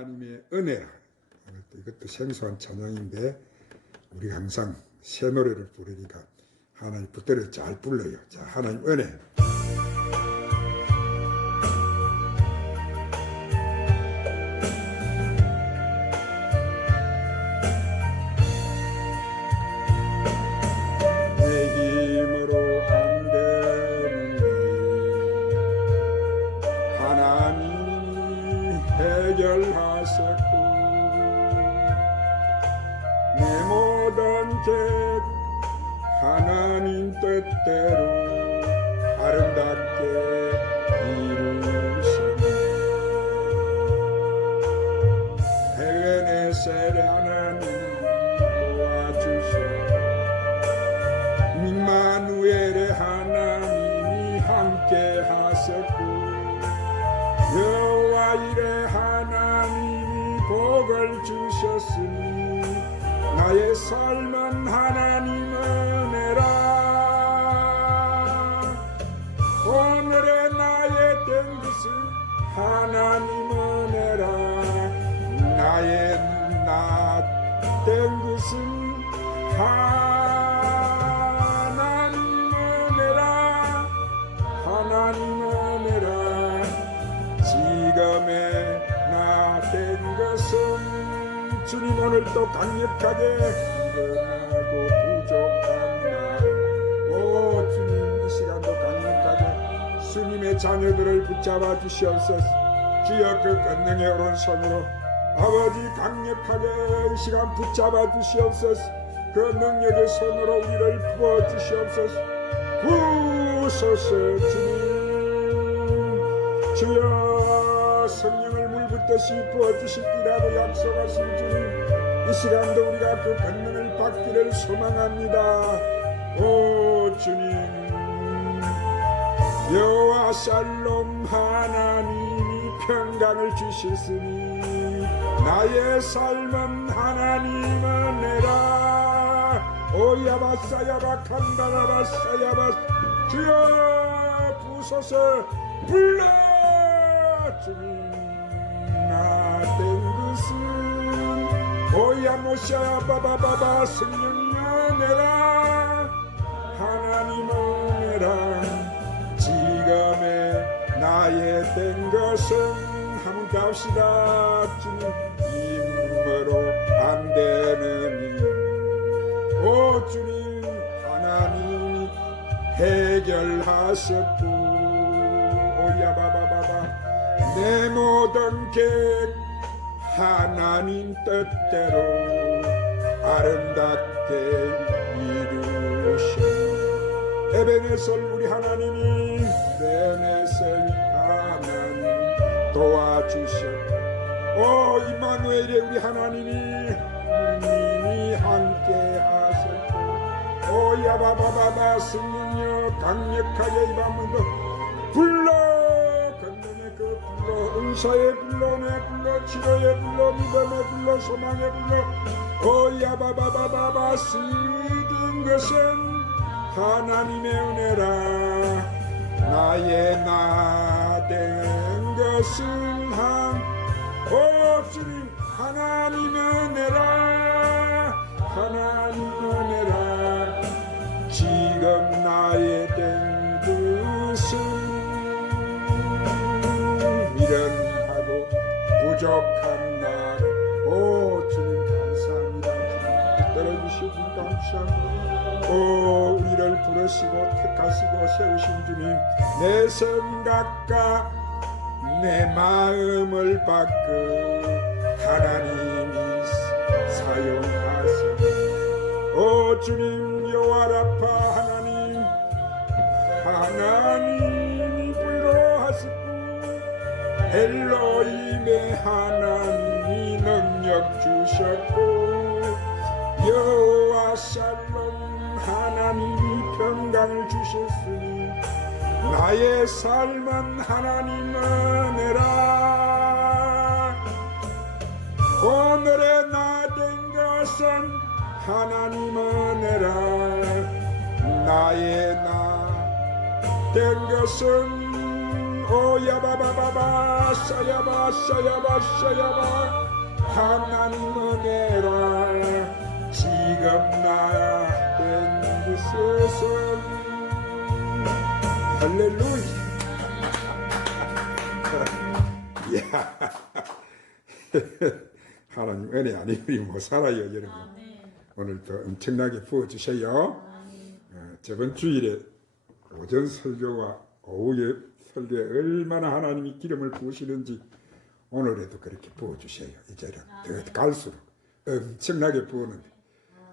하나님의 은혜라. 이것도 생소한 찬양인데 우리가 항상 새 노래를 부르니까 하나님 붙들어 잘 불러요. 자, 하나님 은혜. 해결하셨고 내 모든 죄 하나님 뜻대로 아름답게 이루시니 해외의 세례 하나님 도와주셔 임마누엘의 하나님이 함께 하셨고 여호와 이레 하나님이 복을 주셨으니 나의 삶은 하나님 은혜라. 오늘의 나의 된 것은 하나님 은혜라. 나의 나 된 것은 하나님 은혜라. 하나님 은혜라. 지금의 나 된 것은 주님 오늘도 강력하게 일어나고 부족한 날 오 주님 이 시간도 강력하게 주님의 자녀들을 붙잡아 주시옵소서. 주여 그 권능의 오른손으로 아버지 강력하게 이 시간 붙잡아 주시옵소서. 그 능력의 손으로 우리를 부어 주시옵소서. 부으소서. 주님 주여 성령을 물붓듯이 부어주시기라고 약속하신 주님 이 시간도 우리가 그 권능을 받기를 소망합니다. 오 주님 여호와 샬롬 하나님이 평강을 주셨으니 나의 삶은 하나님 은혜라. 오야바사야바 칸다라바사야바 주여 부소서 불러 주님 나 된 것은 오야모샤야 바바바바 성령의 은혜라. 하나님 은혜라. 지금의 나의 된 것은 한번 가봅시다. 주님 힘으로 안 되느니 오 주님 하나님이 해결하셨고 오야바바바바 내 모든 계획 하나님 뜻대로 아름답게 이루시니 에베네셀 우리 하나님이 에베네셀 하나님 도와주셨고 오 임마누엘의 우리 하나님이 함께 하셨고 오 야바바바바 성령여 강력하게 이 밤도 불러 은사의 불러 내 불러 치료의 불러 믿음의 불러 소망의 불러 오야바바바바바 쓰던 것은 하나님의 은혜라. 나의 나 된 것은 오 주님 하나님의 은혜라. 하나님 은혜라. 지금 나의 된 것은 미련하고 부족한 날 오 주님 감사합니다. 붙들어주시고 감사합니다. 오 우리를 부르시고 택하시고 세우신 주님 내 생각과 내 마음을 바꿔 하나님이 사용하시니 오 주님 여호와라파 하나님이 불러하시고 엘로힘의 하나님이 능력 주셨고 여호와 샬롬 하나님이 평강을 주셨으니 나의 삶은 하나님 은혜라. 오늘의 나 된 것은 하나님 은혜라. 나의 나 된 것은 오야바바바바 샤야바 샤야바 샤야바 하나님 은혜라 지금 나의 주소서 할렐루야. 야, 하나님 은혜 아니면 못 살아요, 여러분. 오늘도 엄청나게 부어주세요. 저번 주일에 오전 설교와 오후에 설교에 얼마나 하나님이 기름을 부으시는지 오늘에도 그렇게 부어주세요. 이제는 더 갈수록 엄청나게 부으는데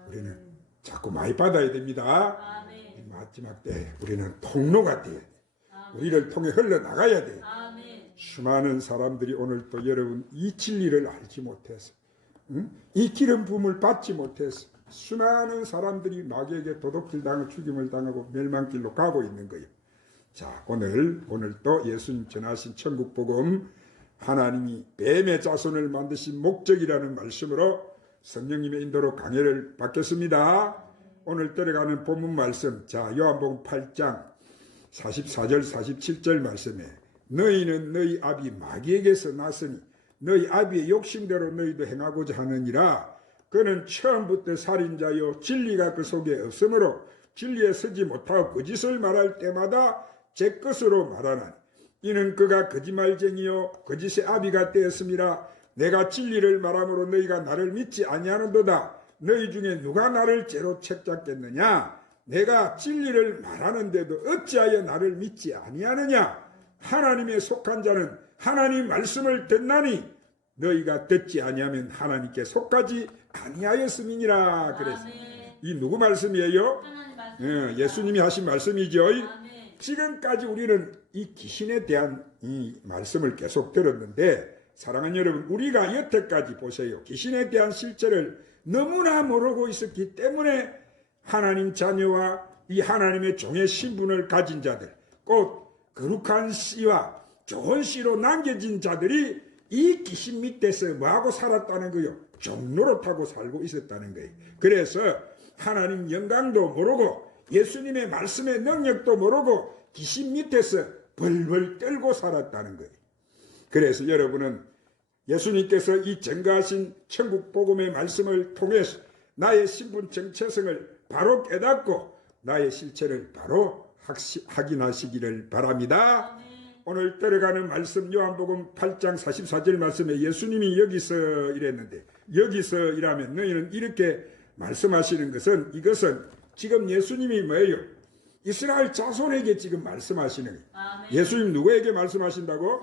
우리는 자꾸 많이 받아야 됩니다. 마지막 때 우리는 통로가 돼야 돼. 우리를 통해 흘러나가야 돼. 수많은 사람들이 오늘 또 여러분 이 진리를 알지 못해서 이 기름 부음을 받지 못해서 수많은 사람들이 마귀에게 도둑질 당하고 죽임을 당하고 멸망길로 가고 있는 거예요. 자, 오늘 또 예수님 전하신 천국 복음 하나님이 뱀의 자손을 만드신 목적이라는 말씀으로 성령님의 인도로 강해를 받겠습니다. 오늘 들어가는 본문 말씀, 자, 요한복음 8장 44절 47절 말씀에 너희는 너희 아비 마귀에게서 났으니 너희 아비의 욕심대로 너희도 행하고자 하느니라. 그는 처음부터 살인자요 진리가 그 속에 없으므로 진리에 서지 못하고 거짓을 말할 때마다 제 것으로 말하나니 이는 그가 거짓말쟁이요 거짓의 아비가 되었습니다. 내가 진리를 말함으로 너희가 나를 믿지 아니하는도다. 너희 중에 누가 나를 죄로 책잡겠느냐? 내가 진리를 말하는데도 어찌하여 나를 믿지 아니하느냐? 하나님의 속한 자는 하나님 말씀을 듣나니 너희가 듣지 아니하면 하나님께 속하지 아니하였음이니라. 그래서 이 누구 말씀이에요? 예수님이 하신 말씀이죠. 지금까지 우리는 이 귀신에 대한 이 말씀을 계속 들었는데 사랑하는 여러분, 우리가 여태까지 보세요. 귀신에 대한 실체를 너무나 모르고 있었기 때문에 하나님 자녀와 이 하나님의 종의 신분을 가진 자들, 곧 거룩한 씨와 좋은 씨로 남겨진 자들이 이 귀신 밑에서 뭐하고 살았다는 거요? 종노릇하고 살고 있었다는 거예요. 그래서 하나님 영광도 모르고 예수님의 말씀의 능력도 모르고 귀신 밑에서 벌벌 떨고 살았다는 거예요. 그래서 여러분은 예수님께서 이 증거하신 천국 복음의 말씀을 통해서 나의 신분 정체성을 바로 깨닫고 나의 실체를 바로 확인하시기를 바랍니다. 오늘 들어가는 말씀 요한복음 8장 44절 말씀에 예수님이 여기서 이랬는데 여기서 이라면 너희는 이렇게 말씀하시는 것은 이것은 지금 예수님이 뭐예요? 이스라엘 자손에게 지금 말씀하시는 거예요. 예수님 누구에게 말씀하신다고?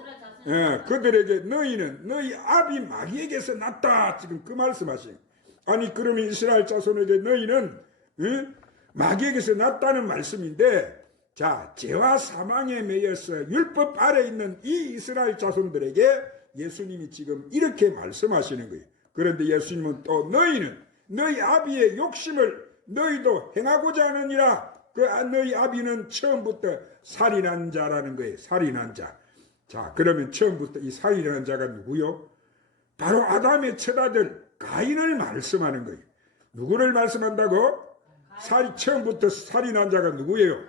그들에게 너희는 너희 아비 마귀에게서 났다. 지금 그 말씀하시는 거예요. 아니 그러면 이스라엘 자손에게 너희는 마귀에게서 났다는 말씀인데 자, 죄와 사망에 매여서 율법 아래 있는 이 이스라엘 자손들에게 예수님이 지금 이렇게 말씀하시는 거예요. 그런데 예수님은 또 너희는 너희 아비의 욕심을 너희도 행하고자 하느니라. 그 너희 아비는 처음부터 살인한 자라는 거예요. 살인한 자. 자, 그러면 처음부터 이 살인한 자가 누구요? 바로 아담의 첫아들 가인을 말씀하는 거예요. 누구를 말씀한다고? 처음부터 살인한 자가 누구예요?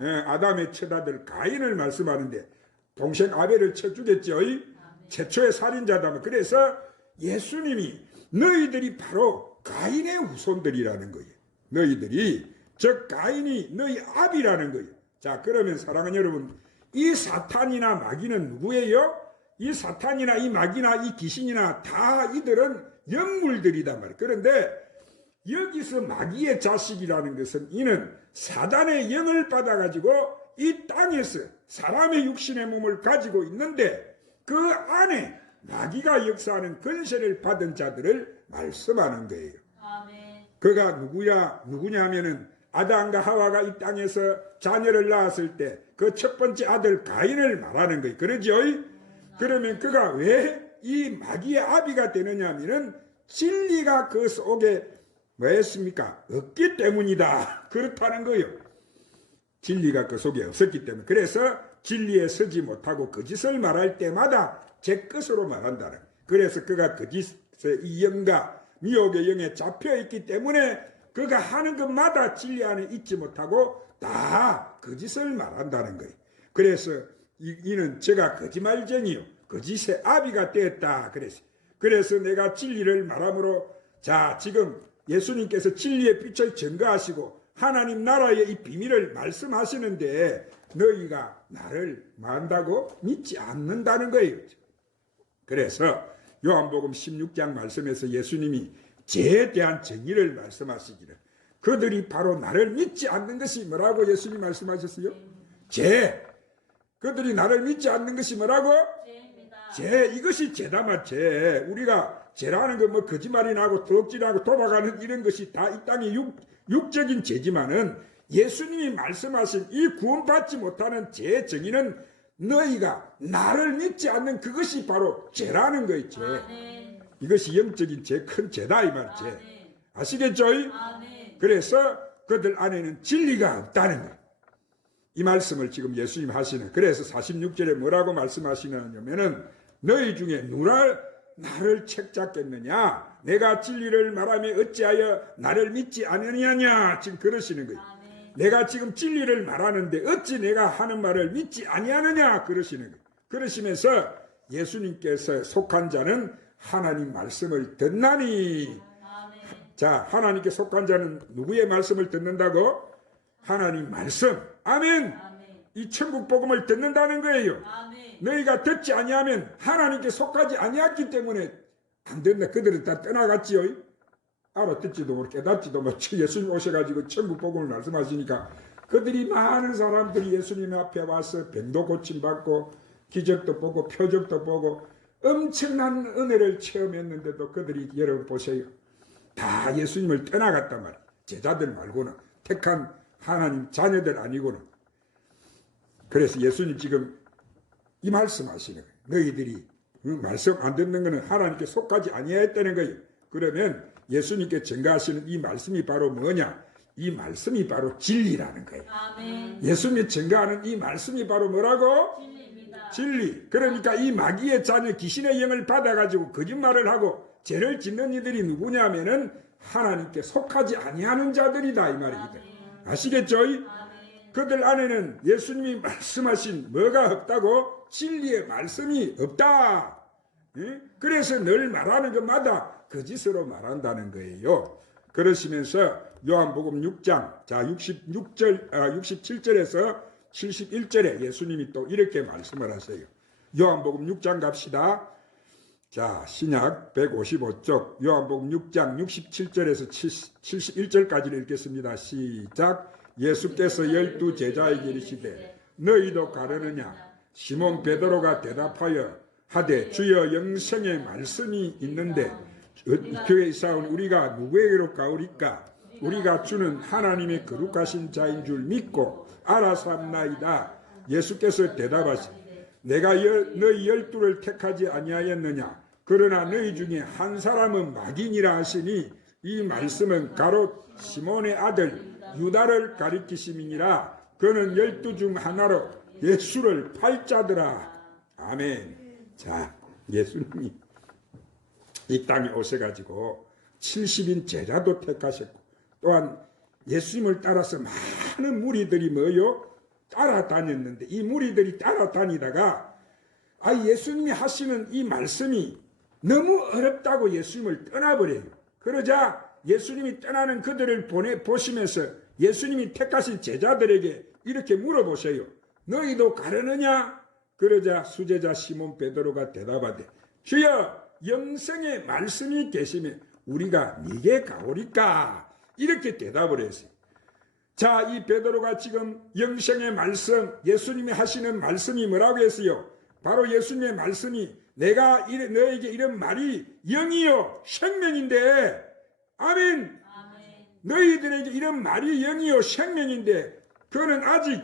아담의 첫아들 가인을 말씀하는데 동생 아벨을 쳐 죽였죠. 최초의 살인자다. 그래서 예수님이 너희들이 바로 가인의 후손들이라는 거예요. 너희들이 즉 가인이 너희 아비라는 거예요. 자, 그러면 사랑하는 여러분, 이 사탄이나 마귀는 누구예요? 이 사탄이나 이 마귀나 이 귀신이나 다 이들은 영물들이다 말이에요. 그런데 여기서 마귀의 자식이라는 것은 이는 사단의 영을 받아가지고 이 땅에서 사람의 육신의 몸을 가지고 있는데 그 안에 마귀가 역사하는 권세를 받은 자들을 말씀하는 거예요. 그가 누구냐 하면은 아담과 하와가 이 땅에서 자녀를 낳았을 때 그 첫 번째 아들 가인을 말하는 거예요. 그러죠? 그러면 그가 왜 이 마귀의 아비가 되느냐 하면은 진리가 그 속에 뭐였습니까? 없기 때문이다. 그렇다는 거예요. 진리가 그 속에 없었기 때문에. 그래서 진리에 서지 못하고 거짓을 말할 때마다 제 것으로 말한다는. 그래서 그가 거짓의 이 영과 미혹의 영에 잡혀있기 때문에 그가 하는 것마다 진리 안에 있지 못하고 다 거짓을 말한다는 거예요. 그래서 이는 제가 거짓말쟁이요 거짓의 아비가 되었다 그랬어요. 그래서 내가 진리를 말함으로 자 지금 예수님께서 진리의 빛을 증거하시고 하나님 나라의 이 비밀을 말씀하시는데 너희가 나를 만다고 믿지 않는다는 거예요. 그래서 요한복음 16장 말씀에서 예수님이 죄에 대한 정의를 말씀하시기를 그들이 바로 나를 믿지 않는 것이 뭐라고 예수님이 말씀하셨어요? 죄. 그들이 나를 믿지 않는 것이 뭐라고? 죄. 이것이 죄다만 죄. 우리가 죄라는 건 뭐 거짓말이나 하고 도둑질하고 도박하는 이런 것이 다 이 땅의 육적인 죄지만은 예수님이 말씀하신 이 구원받지 못하는 죄의 정의는 너희가 나를 믿지 않는 그것이 바로 죄라는 거예요. 죄. 이것이 영적인 죄, 큰 죄다 이 말. 죄. 아시겠죠? 그래서 그들 안에는 진리가 없다는 거예요. 이 말씀을 지금 예수님 하시는. 그래서 46절에 뭐라고 말씀하시냐면은 너희 중에 누가 나를 책잡겠느냐? 내가 진리를 말하며 어찌하여 나를 믿지 않으느냐? 지금 그러시는 거예요. 내가 지금 진리를 말하는데 어찌 내가 하는 말을 믿지 아니하느냐? 그러시는 거예요. 그러시면서 예수님께서 속한 자는 하나님 말씀을 듣나니. 자, 하나님께 속한 자는 누구의 말씀을 듣는다고? 하나님 말씀. 아멘. 이 천국 복음을 듣는다는 거예요. 너희가 듣지 아니하면 하나님께 속하지 아니했기 때문에 안 된다. 그들은 다 떠나갔지요. 알아듣지도 못하고 깨닫지도 못하고 예수님 오셔가지고 천국 복음을 말씀하시니까 그들이 많은 사람들이 예수님 앞에 와서 병도 고침받고 기적도 보고 표적도 보고 엄청난 은혜를 체험했는데도 그들이 여러분 보세요. 다 예수님을 떠나갔단 말이에요. 제자들 말고는 택한 하나님 자녀들 아니고는. 그래서 예수님 지금 이 말씀하시는 거예요. 너희들이 말씀 안 듣는 것은 하나님께 속하지 아니했다는 거예요. 그러면 예수님께 증거하시는 이 말씀이 바로 뭐냐? 이 말씀이 바로 진리라는 거예요. 아멘. 예수님이 증거하는 이 말씀이 바로 뭐라고? 진리입니다. 진리. 그러니까 이 마귀의 자녀 귀신의 영을 받아가지고 거짓말을 하고 죄를 짓는 이들이 누구냐면은 하나님께 속하지 아니하는 자들이다 이 말입니다. 아시겠죠? 그들 안에는 예수님이 말씀하신 뭐가 없다고? 진리의 말씀이 없다. 그래서 늘 말하는 것마다 거짓으로 말한다는 거예요. 그러시면서 요한복음 6장 자 67절에서 71절에 예수님이 또 이렇게 말씀을 하세요. 요한복음 6장 갑시다. 자, 신약 155쪽 요한복음 6장 67절에서 71절까지 읽겠습니다. 시작. 예수께서 12 제자에게 이르시되 너희도 가려느냐? 시몬 베드로가 대답하여 하되 주여 영생의 말씀이 있는데 교회에 싸운 우리가 누구에게로 가오리까? 우리가 주는 하나님의 거룩하신 자인 줄 믿고 알아삼나이다. 예수께서 대답하시되 내가 너희 12를 택하지 아니하였느냐? 그러나 너희 중에 한 사람은 마귀니라 하시니 이 말씀은 가롯 시몬의 아들 유다를 가리키심이니라. 그는 12 중 하나로 예수를 팔자더라. 아멘. 자, 예수님이 이 땅에 오셔가지고 70인 제자도 택하셨고 또한 예수님을 따라서 많은 무리들이 뭐요? 따라다녔는데 이 무리들이 따라다니다가 예수님이 하시는 이 말씀이 너무 어렵다고 예수님을 떠나버려요. 그러자 예수님이 떠나는 그들을 보시면서 예수님이 택하신 제자들에게 이렇게 물어보세요. 너희도 가려느냐? 그러자 수제자 시몬 베드로가 대답하되 주여 영생의 말씀이 계시면 우리가 네게 가오리까? 이렇게 대답을 했어요. 자, 이 베드로가 지금 영생의 말씀, 예수님이 하시는 말씀이 뭐라고 했어요? 바로 예수님의 말씀이 내가 너에게 이런 말이 영이요 생명인데 아멘. 너희들에게 이런 말이 영이요 생명인데 그는 아직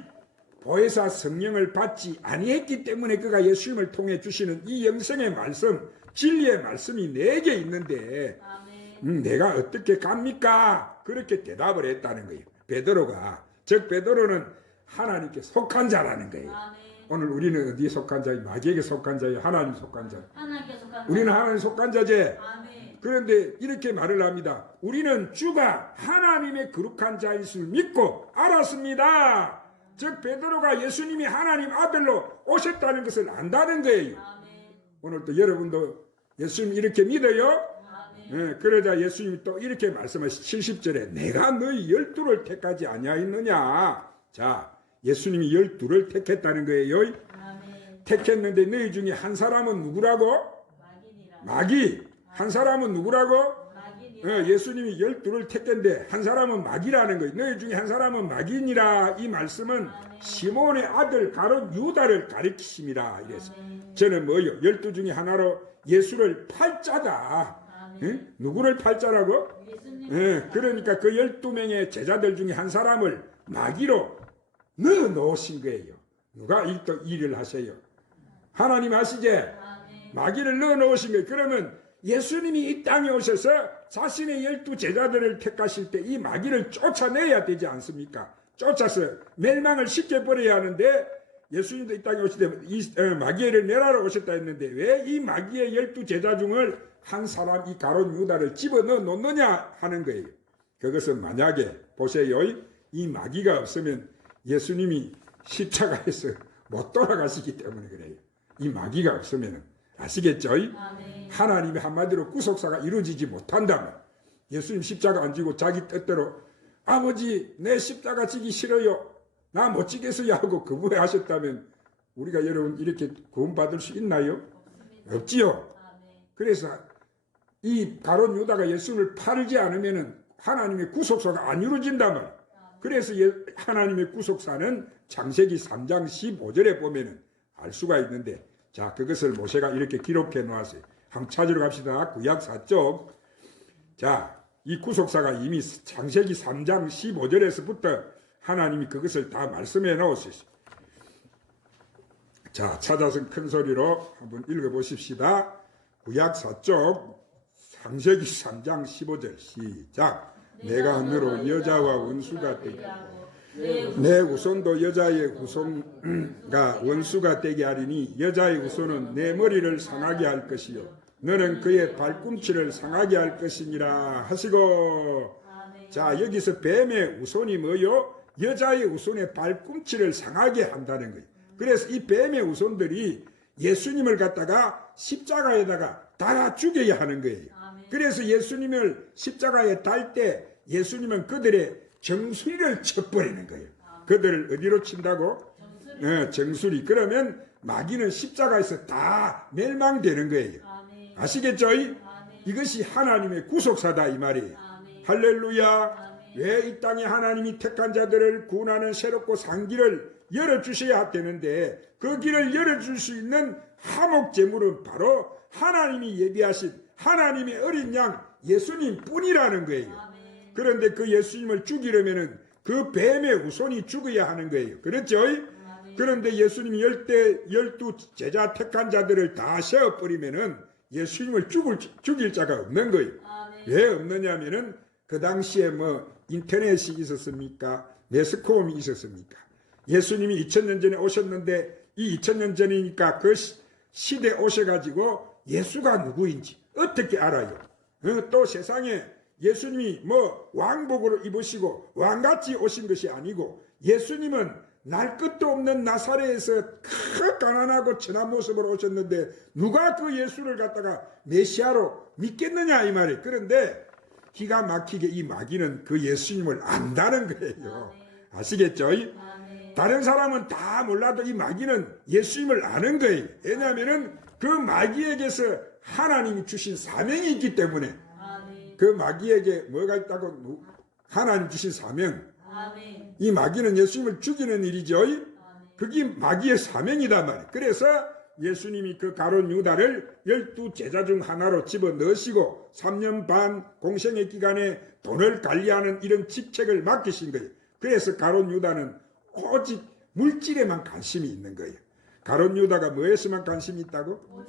보혜사 성령을 받지 아니했기 때문에 그가 예수님을 통해 주시는 이 영생의 말씀, 진리의 말씀이 내게 있는데 내가 어떻게 갑니까? 그렇게 대답을 했다는 거예요. 베드로가. 즉 베드로는 하나님께 속한 자라는 거예요. 오늘 우리는 어디에 속한 자예요? 마귀에게 속한 자예요? 하나님 속한 자예요? 하나님께 속한 우리는 하나님 속한 자제. 아멘. 그런데 이렇게 말을 합니다. 우리는 주가 하나님의 거룩한 자인 줄 믿고 알았습니다. 즉 베드로가 예수님이 하나님 아들로 오셨다는 것을 안다는 거예요. 오늘도 여러분도 예수님 이렇게 믿어요? 예, 그러자 예수님이 또 이렇게 말씀하시 70절에 내가 너희 12를 택하지 아니하였느냐. 자, 예수님이 12를 택했다는 거예요. 택했는데 너희 중에 한 사람은 누구라고? 마귀. 한 사람은 누구라고? 예수님이 12를 택했는데 한 사람은 마귀라는 거예요. 너희 중에 한 사람은 마귀니라. 이 말씀은 시몬의 아들 가룟 유다를 가리키심이라 이랬어. 저는 뭐요? 12 중에 하나로 예수를 팔자다. 누구를 팔자라고? 그러니까 그 12명의 제자들 중에 한 사람을 마귀로 넣어 놓으신 거예요. 누가 또 일을 하세요? 하나님 아시제? 마귀를 넣어 놓으신 거예요. 그러면 예수님이 이 땅에 오셔서 자신의 12 제자들을 택하실 때 이 마귀를 쫓아내야 되지 않습니까? 쫓아서 멸망을 시켜버려야 하는데 예수님도 이 땅에 오실 때 이 마귀를 멸하러 오셨다 했는데 왜 이 마귀의 12 제자 중을 한 사람 이 가룟 유다를 집어넣어 놓느냐 하는 거예요. 그것은 만약에 보세요. 이 마귀가 없으면 예수님이 십자가에서 못 돌아가시기 때문에 그래요. 이 마귀가 없으면 아시겠죠? 하나님의 한마디로 구속사가 이루어지지 못한다면 예수님 십자가 안 지고 자기 뜻대로 아버지 내 십자가 지기 싫어요. 나 못 지겠어요 하고 거부하셨다면 우리가 여러분 이렇게 구원받을 수 있나요? 없지요. 그래서 이 가룟 유다가 예수님을 팔지 않으면 하나님의 구속사가 안 이루어진다면 그래서 하나님의 구속사는 창세기 3장 15절에 보면 알 수가 있는데 자 그것을 모세가 이렇게 기록해 놓았어요. 한번 찾으러 갑시다. 구약 4쪽. 자, 이 구속사가 이미 창세기 3장 15절에서부터 하나님이 그것을 다 말씀해 놓으셨어요. 자, 찾아서 큰 소리로 한번 읽어보십시다. 구약 4쪽 창세기 3장 15절 시작. 내가 너로 여자와 원수가 되게 내 후손도 여자의 후손과 원수가 되게 하리니 여자의 후손은 내 머리를 상하게 할 것이요 너는 그의 발꿈치를 상하게 할 것이니라 하시고 자 여기서 뱀의 후손이 뭐요? 여자의 후손의 발꿈치를 상하게 한다는 거예요. 그래서 이 뱀의 후손들이 예수님을 갖다가 십자가에다가 달아 죽여야 하는 거예요. 그래서 예수님을 십자가에 달 때 예수님은 그들의 정수리를 쳐버리는 거예요. 그들을 어디로 친다고? 정수리. 그러면 마귀는 십자가에서 다 멸망되는 거예요. 아시겠죠? 이것이 하나님의 구속사다 이 말이에요. 할렐루야. 왜 이 땅에 하나님이 택한 자들을 구원하는 새롭고 산 길을 열어주셔야 되는데 그 길을 열어줄 수 있는 화목제물은 바로 하나님이 예비하신 하나님의 어린 양 예수님 뿐이라는 거예요. 그런데 그 예수님을 죽이려면은 그 뱀의 후손이 죽어야 하는 거예요. 그렇죠? 그런데 예수님이 12 제자 택한 자들을 다 세워버리면은 예수님을 죽일 자가 없는 거예요. 왜 없느냐면은 그 당시에 뭐 인터넷이 있었습니까? 매스컴이 있었습니까? 예수님이 2000년 전에 오셨는데 이 2000년 전이니까 그 시대에 오셔가지고 예수가 누구인지 어떻게 알아요? 또 세상에 예수님이 뭐 왕복으로 입으시고 왕같이 오신 것이 아니고 예수님은 날 끝도 없는 나사렛에서 크 가난하고 천한 모습으로 오셨는데 누가 그 예수를 갖다가 메시아로 믿겠느냐 이 말이에요. 그런데 기가 막히게 이 마귀는 그 예수님을 안다는 거예요. 아시겠죠? 다른 사람은 다 몰라도 이 마귀는 예수님을 아는 거예요. 왜냐하면은 그 마귀에게서 하나님이 주신 사명이 있기 때문에 그 마귀에게 뭐가 있다고? 하나님 주신 사명. 이 마귀는 예수님을 죽이는 일이죠. 그게 마귀의 사명이다 말이에요. 그래서 예수님이 그 가룟 유다를 12 제자 중 하나로 집어넣으시고 3년 반 공생의 기간에 돈을 관리하는 이런 직책을 맡기신 거예요. 그래서 가룟 유다는 오직 물질에만 관심이 있는 거예요. 가룟 유다가 뭐에서만 관심이 있다고?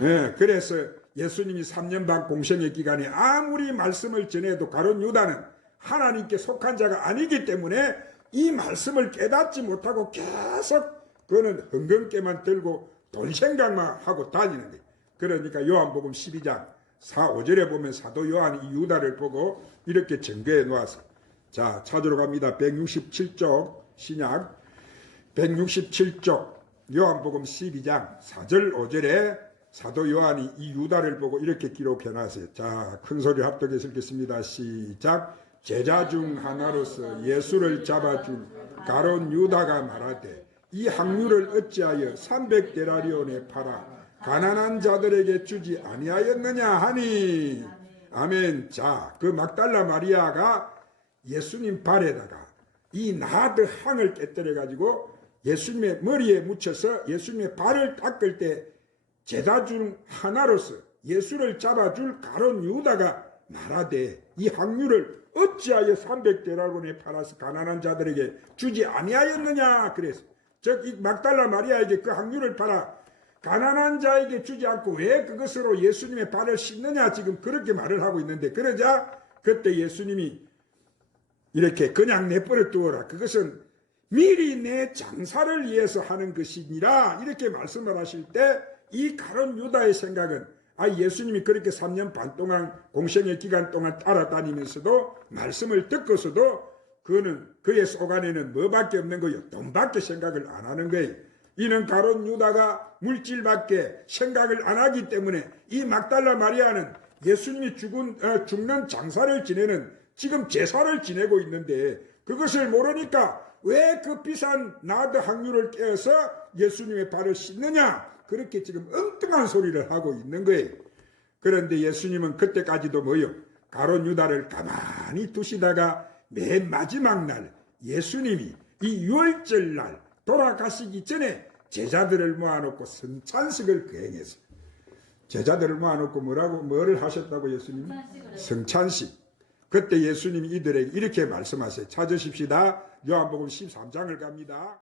네, 그래서 예수님이 3년 반 공생의 기간에 아무리 말씀을 전해도 가룟 유다는 하나님께 속한 자가 아니기 때문에 이 말씀을 깨닫지 못하고 계속 그는 흥건깨만 들고 돈 생각만 하고 다니는 거예요. 그러니까 요한복음 12장 4, 5절에 보면 사도 요한이 이 유다를 보고 이렇게 증거해 놓았어요. 자, 찾으러 갑니다. 167쪽 신약 167쪽 요한복음 12장 4절 5절에 사도 요한이 이 유다를 보고 이렇게 기록해 놨어요. 자, 큰 소리 합독해서 읽겠습니다. 시작. 제자 중 하나로서 예수를 잡아줄 가론 유다가 말하되 이 학류를 어찌하여 300데나리온에 팔아 가난한 자들에게 주지 아니하였느냐 하니. 아멘. 자, 그 막달라 마리아가 예수님 발에다가 이 나드 항을 깨뜨려 가지고 예수님의 머리에 묻혀서 예수님의 발을 닦을 때 제자 중 하나로서 예수를 잡아줄 가론 유다가 말하되 이 항류를 어찌하여 300데나리온에 팔아서 가난한 자들에게 주지 아니하였느냐 그랬어. 즉 이 막달라 마리아에게 그 항류를 팔아 가난한 자에게 주지 않고 왜 그것으로 예수님의 발을 씻느냐 지금 그렇게 말을 하고 있는데, 그러자 그때 예수님이 이렇게 그냥 내버려 두어라. 그것은 미리 내 장사를 위해서 하는 것이니라 이렇게 말씀을 하실 때 이 가론 유다의 생각은 예수님이 그렇게 3년 반 동안 공생의 기간 동안 따라다니면서도 말씀을 듣고서도 그는 그의 속 안에는 뭐밖에 없는 거예요. 돈밖에 생각을 안 하는 거예요. 이는 가론 유다가 물질밖에 생각을 안 하기 때문에 이 막달라 마리아는 예수님이 죽는 장사를 지내는 지금 제사를 지내고 있는데 그것을 모르니까 왜 그 비싼 나드 항류를 떼어서 예수님의 발을 씻느냐 그렇게 지금 엉뚱한 소리를 하고 있는 거예요. 그런데 예수님은 그때까지도 뭐요? 가론 유다를 가만히 두시다가 맨 마지막 날 예수님이 이 유월절 날 돌아가시기 전에 제자들을 모아놓고 성찬식을 거행했어요. 제자들을 모아놓고 뭐를 하셨다고 예수님이? 성찬식. 그때 예수님이 이들에게 이렇게 말씀하세요. 찾으십시다. 요한복음 13장을 갑니다.